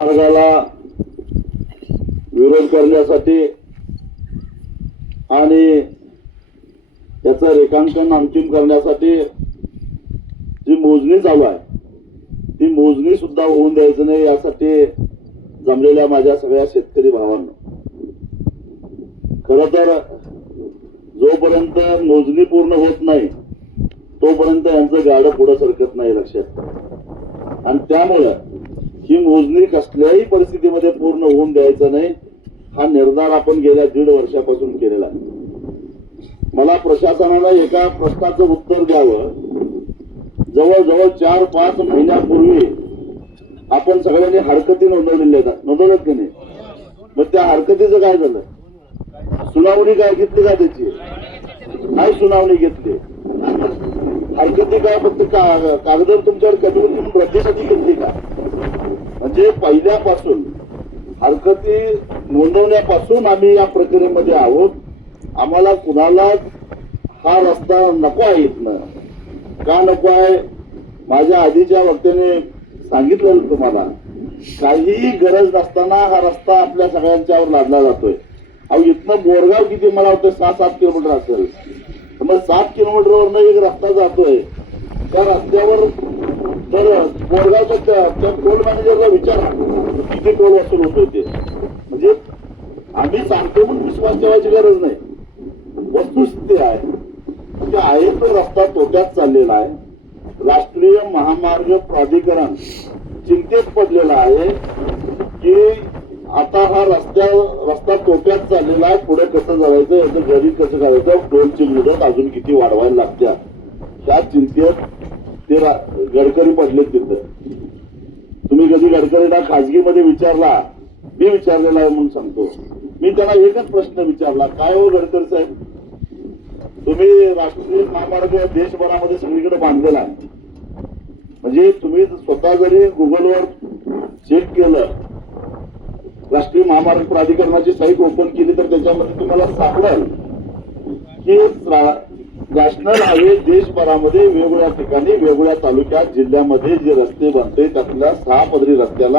मार्गाला विरोध करण्यासाठी आणि त्याचं रेखांकन अंतिम करण्यासाठी जी मोजणी चालू आहे ती मोजणी सुद्धा होऊन द्यायचं नाही यासाठी जमलेल्या माझ्या सगळ्या शेतकरी भावांना. खर तर जोपर्यंत मोजणी पूर्ण होत नाही तोपर्यंत यांचं गाडं पुढं सरकत नाही लक्षात. आणि त्यामुळं ही मोजणी कसल्याही परिस्थितीमध्ये पूर्ण होऊन द्यायचं नाही. हा निर्धार आपण गेल्या दीड वर्षापासून केलेला मला प्रशासनाला एका प्रश्नाचं उत्तर द्यावं. जवळजवळ चार पाच महिन्यापूर्वी आपण सगळ्यांनी हरकती नोंदवलेल्या आहेत. नोंदवल्यात की नाही? मग त्या हरकतीचं काय झालं? सुनावणी काय घेतली का त्याची? नाही सुनावणी घेतली. हरकती काय? फक्त का- कागद तुमच्यावर कधी होती घेतली का? म्हणजे पहिल्यापासून हरकती नोंदवण्यापासून आम्ही या प्रक्रियेमध्ये आहोत आम्हाला कुणालाच हा रस्ता नको आहे इथनं. का नको आहे? माझ्या आधीच्या वक्त्याने सांगितलं तुम्हाला काहीही गरज नसताना हा रस्ता आपल्या सगळ्यांच्यावर लादला जातोय. अहो इथनं बोरगाव किती मला वाटतं सहा सात किलोमीटर असेल. तर मग सात किलोमीटरवरनं एक रस्ता जातोय. त्या रस्त्यावर तर बोरगावच्या त्या- टोल मॅनेजरला विचारा किती टोल वसूल होतोय ते. म्हणजे आम्ही सांगतो म्हणून विश्वास ठेवायची गरज नाही. वस्तुस्थिती आहे. म्हणजे आहे तो रस्ता तोट्यात चाललेला आहे. राष्ट्रीय महामार्ग प्राधिकरण चिंतेत पडलेलं आहे की आता हा रस्त्या रस्ता तोट्यात चाललेला आहे. पुढे कसं जायचं याचं घरी कसं करायचं टोलची मुदत अजून किती वाढवायला लागत्या त्या चिंतेत ते गडकरी पडले तिथं. तुम्ही कधी गडकरीला खाजगीमध्ये विचारला? मी विचारलेला आहे म्हणून सांगतो. मी त्याला एकच प्रश्न विचारला काय हो गडकरी साहेब? तुम्ही राष्ट्रीय महामार्ग देशभरामध्ये सगळीकडे बांधलेला आहे. म्हणजे तुम्ही स्वतः जरी गुगलवर चेक केलं राष्ट्रीय महामार्ग प्राधिकरणाची साईट ओपन केली तर त्याच्यामध्ये तुम्हाला सापडेल की नॅशनल हायवे देशभरामध्ये वेगवेगळ्या ठिकाणी वेगवेगळ्या तालुक्यात जिल्ह्यामध्ये जे रस्ते बनते त्यातल्या सहा पदरी रस्त्याला